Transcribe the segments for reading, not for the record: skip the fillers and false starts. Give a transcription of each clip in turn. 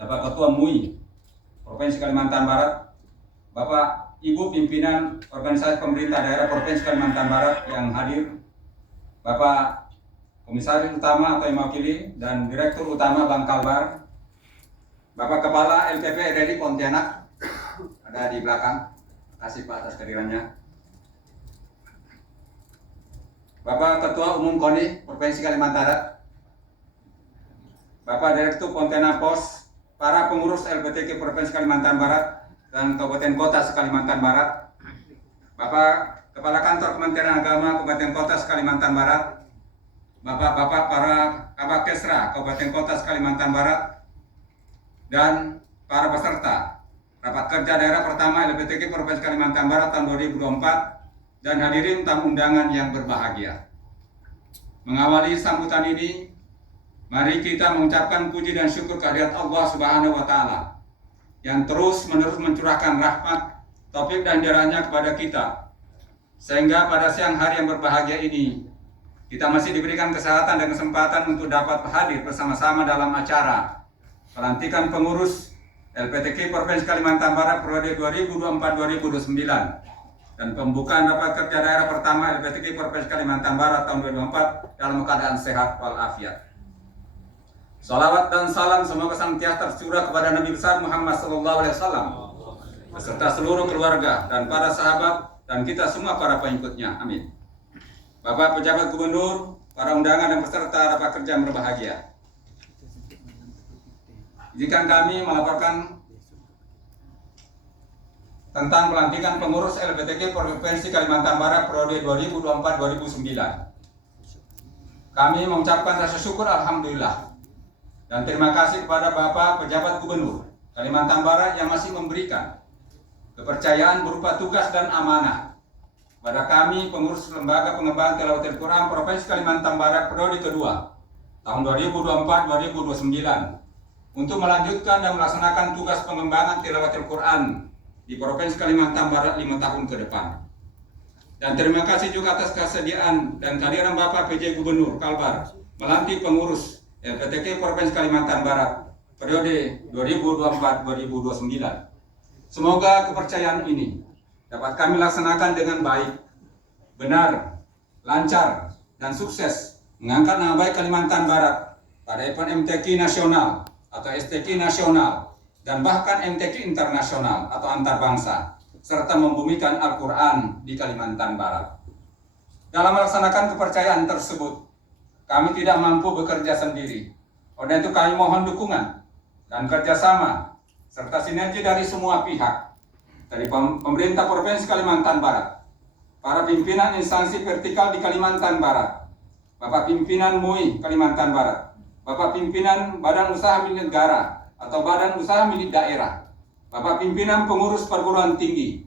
Bapak Ketua MUI Provinsi Kalimantan Barat, Bapak Ibu pimpinan organisasi pemerintah daerah Provinsi Kalimantan Barat yang hadir, Bapak Komisaris Utama atau yang mewakili dan Direktur Utama Bank Kalbar, Bapak Kepala LPP RRI Pontianak ada di belakang. Terima kasih Pak atas kehadirannya. Bapak Ketua Umum KONI Provinsi Kalimantan Barat, Bapak Direktur Pontianak Pos, para pengurus LPTK Provinsi Kalimantan Barat dan Kabupaten Kota Kalimantan Barat, Bapak Kepala Kantor Kementerian Agama Kabupaten Kota Kalimantan Barat, Bapak-bapak para Kabak Kesra Kabupaten Kota Kalimantan Barat, dan para peserta rapat kerja daerah pertama LPTK Provinsi Kalimantan Barat tahun 2024 dan hadirin tamu undangan yang berbahagia. Mengawali sambutan ini, mari kita mengucapkan puji dan syukur kehadirat Allah Subhanahu wa Ta'ala yang terus-menerus mencurahkan rahmat, taufik dan hidayahnya kepada kita, sehingga pada siang hari yang berbahagia ini kita masih diberikan kesehatan dan kesempatan untuk dapat hadir bersama-sama dalam acara pelantikan pengurus LPTK Provinsi Kalimantan Barat periode 2024-2029 dan pembukaan rapat kerja daerah pertama LPTK Provinsi Kalimantan Barat tahun 2024 dalam keadaan sehat walafiat. Salawat dan salam semoga senantiasa tercurah kepada Nabi besar Muhammad SAW beserta seluruh keluarga dan para sahabat dan kita semua para pengikutnya. Amin. Bapak pejabat gubernur, para undangan dan peserta rapat kerja yang berbahagia, izinkan kami melaporkan tentang pelantikan pengurus LPTK Provinsi Kalimantan Barat periode 2024-2029. Kami mengucapkan rasa syukur alhamdulillah dan terima kasih kepada Bapak pejabat gubernur Kalimantan Barat yang masih memberikan kepercayaan berupa tugas dan amanah pada kami pengurus Lembaga Pengembangan Tilawatil Quran Provinsi Kalimantan Barat periode kedua tahun 2024-2029 untuk melanjutkan dan melaksanakan tugas pengembangan tilawatil Quran di Provinsi Kalimantan Barat 5 tahun ke depan. Dan terima kasih juga atas kesediaan dan kehadiran Bapak PJ Gubernur Kalbar melantik pengurus LPTK Provinsi Kalimantan Barat periode 2024-2029. Semoga kepercayaan ini dapat kami laksanakan dengan baik, benar, lancar, dan sukses mengangkat nama baik Kalimantan Barat pada event MTQ nasional atau STQ nasional dan bahkan MTQ internasional atau antar bangsa, serta membumikan Al-Quran di Kalimantan Barat. Dalam melaksanakan kepercayaan tersebut, kami tidak mampu bekerja sendiri. Oleh itu kami mohon dukungan dan kerjasama serta sinergi dari semua pihak, dari pemerintah Provinsi Kalimantan Barat, para pimpinan instansi vertikal di Kalimantan Barat, Bapak pimpinan MUI Kalimantan Barat, Bapak pimpinan Badan Usaha Milik Negara atau Badan Usaha Milik Daerah, Bapak pimpinan pengurus perguruan tinggi,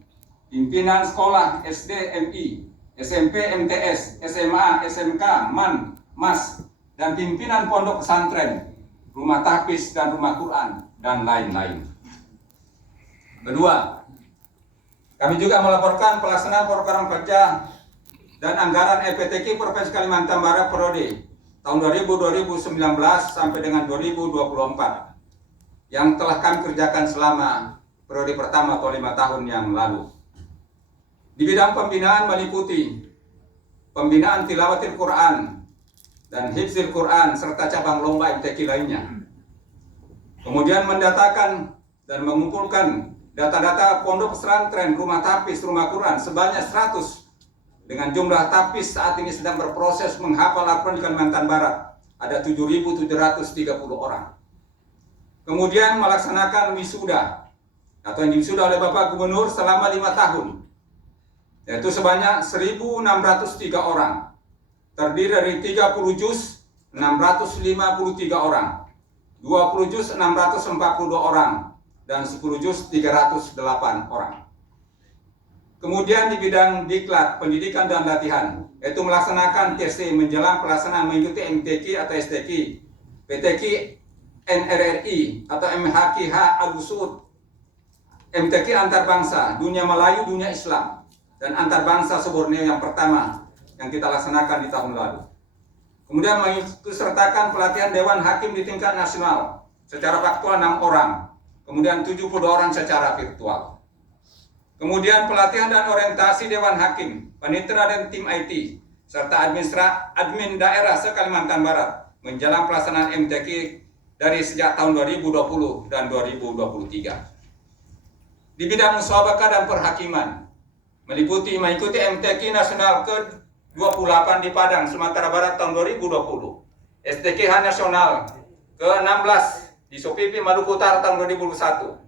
pimpinan sekolah SD, MI, SMP, MTS, SMA, SMK, MAN, MAS, dan pimpinan pondok pesantren, rumah tahfiz dan rumah Quran, dan lain-lain. Kedua, kami juga melaporkan pelaksanaan program kerja dan anggaran LPTK Provinsi Kalimantan Barat periode tahun 2019 sampai dengan 2024 yang telah kami kerjakan selama periode pertama atau 5 tahun yang lalu. Di bidang pembinaan meliputi pembinaan tilawatil Quran dan hifzil Quran serta cabang lomba MTQ lainnya. Kemudian mendatakan dan mengumpulkan data-data pondok pesantren, rumah tahfiz, rumah Quran sebanyak 100 dengan jumlah tahfiz saat ini sedang berproses menghafal Al-Quran di Kalimantan Barat ada 7.730 orang. Kemudian melaksanakan wisuda atau yang diwisuda oleh Bapak Gubernur selama 5 tahun, yaitu sebanyak 1.603 orang, terdiri dari 30 juz 653 orang, 20 juz 642 orang, dan 10 juz 308 orang. Kemudian di bidang diklat, pendidikan dan latihan, yaitu melaksanakan TC menjelang pelaksanaan mengikuti MTQ atau STQ, PTQ NRRI atau MHQH Al-Usud, MTQ antar bangsa, dunia Melayu, dunia Islam, dan antar bangsa se-Borneo yang pertama yang kita laksanakan di tahun lalu. Kemudian mengikutsertakan pelatihan Dewan Hakim di tingkat nasional secara faktual 6 orang, kemudian 72 orang secara virtual. Kemudian pelatihan dan orientasi Dewan Hakim, Panitera dan tim IT, serta admin daerah se-Kalimantan Barat menjelang pelaksanaan MTQ dari sejak tahun 2020 dan 2023. Di bidang musyawarah dan perhakiman, mengikuti MTQ nasional ke-28 di Padang, Sumatera Barat tahun 2020, STQH nasional ke-16 di Sopipi, Maluku Utara tahun 2021,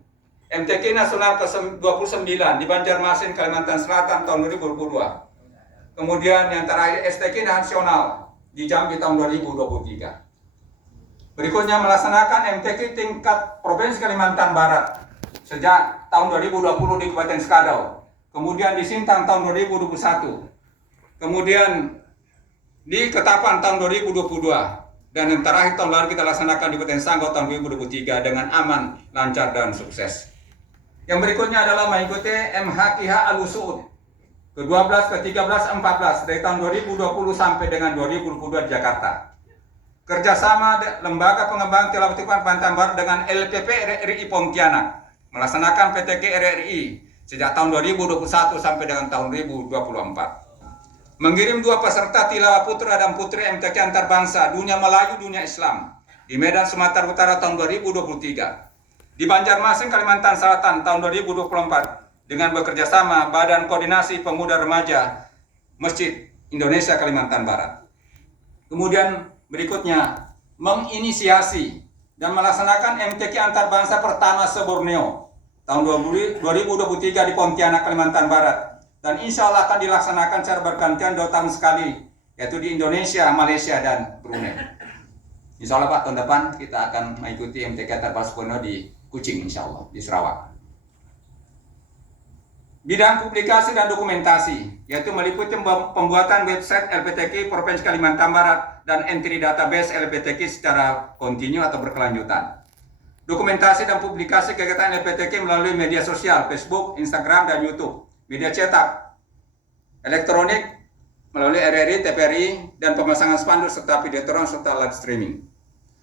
MTQ nasional ke-29 di Banjarmasin, Kalimantan Selatan tahun 2022. Kemudian yang terakhir STQ nasional di Jambi tahun 2023. Berikutnya melaksanakan MTQ tingkat Provinsi Kalimantan Barat sejak tahun 2020 di Kabupaten Skadau. Kemudian di Sintang tahun 2021. Kemudian di Ketapang tahun 2022. Dan yang terakhir tahun lalu kita laksanakan di Kabupaten Sanggau tahun 2023 dengan aman, lancar, dan sukses. Yang berikutnya adalah mengikuti MHQH Al-Usu'ud ke-12, ke-13, 14 dari tahun 2020 sampai dengan 2022 di Jakarta. Kerjasama Lembaga Pengembangan Tilawah Quran Kalimantan Barat dengan LPP RRI Pontianak melaksanakan PTQ RRI sejak tahun 2021 sampai dengan tahun 2024. Mengirim 2 peserta tilawah putra dan putri MTQ antarbangsa dunia Melayu dunia Islam di Medan Sumatera Utara tahun 2023, di Banjarmasin Kalimantan Selatan tahun 2024 dengan bekerjasama Badan Koordinasi Pemuda Remaja Masjid Indonesia Kalimantan Barat. Kemudian berikutnya menginisiasi dan melaksanakan MTQ antarbangsa pertama se-Borneo tahun 2023 di Pontianak Kalimantan Barat. Dan insya Allah akan dilaksanakan secara bergantian 2 tahun sekali, yaitu di Indonesia, Malaysia, dan Brunei. Insya Allah Pak, tahun depan kita akan mengikuti MTQ antarbangsa Borneo di Kucing, insya Allah, di Sarawak. Bidang publikasi dan dokumentasi, yaitu meliputi pembuatan website LPTQ Provinsi Kalimantan Barat dan entry database LPTQ secara kontinu atau berkelanjutan. Dokumentasi dan publikasi kegiatan LPTQ melalui media sosial, Facebook, Instagram, dan YouTube. Media cetak, elektronik melalui RRI, TVRI, dan pemasangan spanduk serta videotron serta live streaming.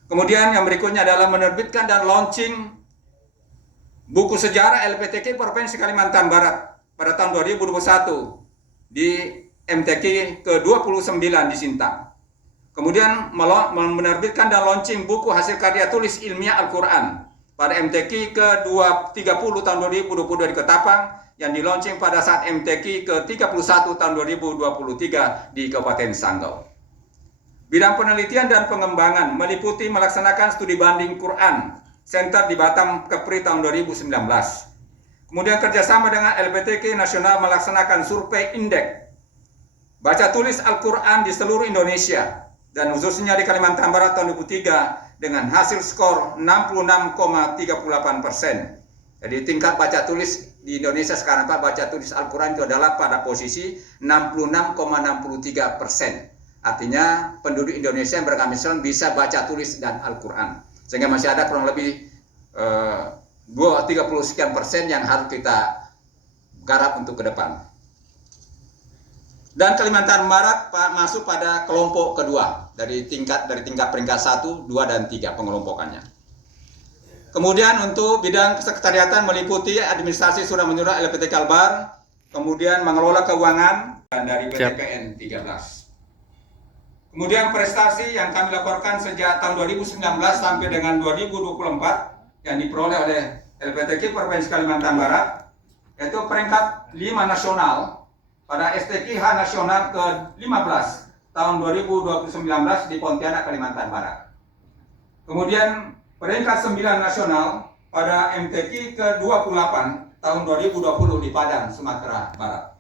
Kemudian yang berikutnya adalah menerbitkan dan launching buku sejarah LPTQ Provinsi Kalimantan Barat pada tahun 2021 di MTQ ke-29 di Sintang. Kemudian menerbitkan dan launching buku hasil karya tulis ilmiah Al-Quran pada MTQ ke-30 tahun 2022 di Ketapang, yang di-launching pada saat MTQ ke-31 tahun 2023 di Kabupaten Sanggau. Bidang penelitian dan pengembangan meliputi melaksanakan studi banding Quran Center di Batam, Kepri tahun 2019. Kemudian kerjasama dengan LPTQ Nasional melaksanakan survei indeks baca tulis Al-Quran di seluruh Indonesia dan khususnya di Kalimantan Barat tahun 2003 dengan hasil skor 66,38%. Jadi tingkat baca tulis di Indonesia sekarang Pak, baca tulis Al-Quran itu adalah pada posisi 66,63%. Artinya penduduk Indonesia yang beragama Islam bisa baca tulis dan Al-Quran. Sehingga masih ada kurang lebih 30 sekian persen yang harus kita garap untuk ke depan. Dan Kalimantan Barat Pak masuk pada kelompok kedua dari tingkat peringkat 1, 2, dan 3 pengelompokannya. Kemudian untuk bidang kesekretariatan meliputi administrasi surat menyurat LPTQ Kalbar, kemudian mengelola keuangan dan dari PTPN 13. Kemudian prestasi yang kami laporkan sejak tahun 2019 sampai dengan 2024 yang diperoleh oleh LPTQ Provinsi Kalimantan Barat, yaitu peringkat 5 nasional pada STQH nasional ke-15 tahun 2019 di Pontianak, Kalimantan Barat. Kemudian peringkat 9 nasional pada MTQ ke-28 tahun 2020 di Padang, Sumatera Barat.